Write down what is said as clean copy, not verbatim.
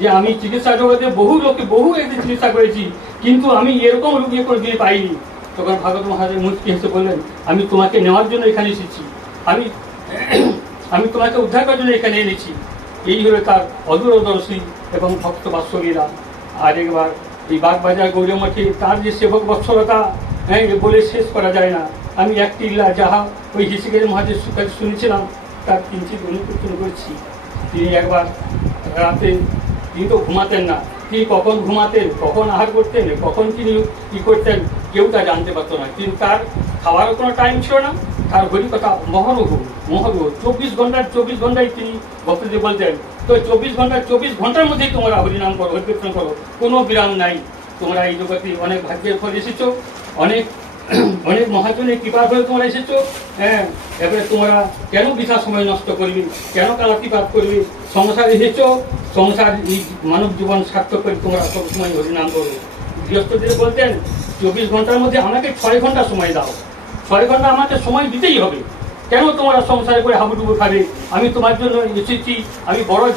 যে আমি চিকিৎসা জগতে বহু লোককে বহু এতে চিকিৎসা করেছি, কিন্তু আমি এরকম রোগী কোনো দিন পাইনি। তখন ভাগবত মহারাজ মুচকি হেসে বললেন, আমি তোমাকে নেওয়ার জন্য এখানে এসেছি, আমি আমি তোমাকে উদ্ধার করার জন্য এখানে এনেছি। এই হলো তার অদূরদর্শী এবং ভক্ত বাৎসলীলা। আর একবার এই বাগবাজার গৌরমঠে তার যে সেবক বৎসলতা, হ্যাঁ, বলে শেষ করা যায় না। আমি একটি লীলা যাহা ওই ঋষিকেশ মহারাজের কাছে শুনেছিলাম তার কিঞ্চিত অনুকীর্তন করছি। তিনি একবার রাতে, তিনি তো ঘুমাতেন না, তিনি কখন ঘুমাতেন, কখন আহার করতেন, কখন তিনি কী করতেন কেউ তা জানতে পারতো না। কিন্তু তার খাওয়ারও কোনো টাইম ছিল না, তার হরিকথা মহরহ 24 ঘন্টায় তিনি ভক্তদের বলতেন, তো 24 ঘন্টার মধ্যেই তোমরা হরিনাম করো, হরিকীর্তন করো, কোনো বিরাম নাই। তোমরা এই জগতে অনেক ভাগ্যের ফল এসেছো, অনেক অনেক মহাজনের কৃপা হয়ে তোমরা এসেছো। হ্যাঁ, এবারে তোমরা কেন বৃথা সময় নষ্ট করবে, কেন কালাতিপাত করবে? সংসার এসেছো, সংসার এই মানব জীবন সার্থক করে তোমরা সবসময় হরিনাম করো। গৃহস্থদের বলতেন 24 ঘন্টার মধ্যে আমাকে 6 ঘন্টা সময় দাও, 6 ঘন্টা আমাকে সময় দিতেই হবে। কেন তোমরা সংসারে করে হাবুডুবু খাবে? আমি তোমার জন্য এসেছি, আমি বড়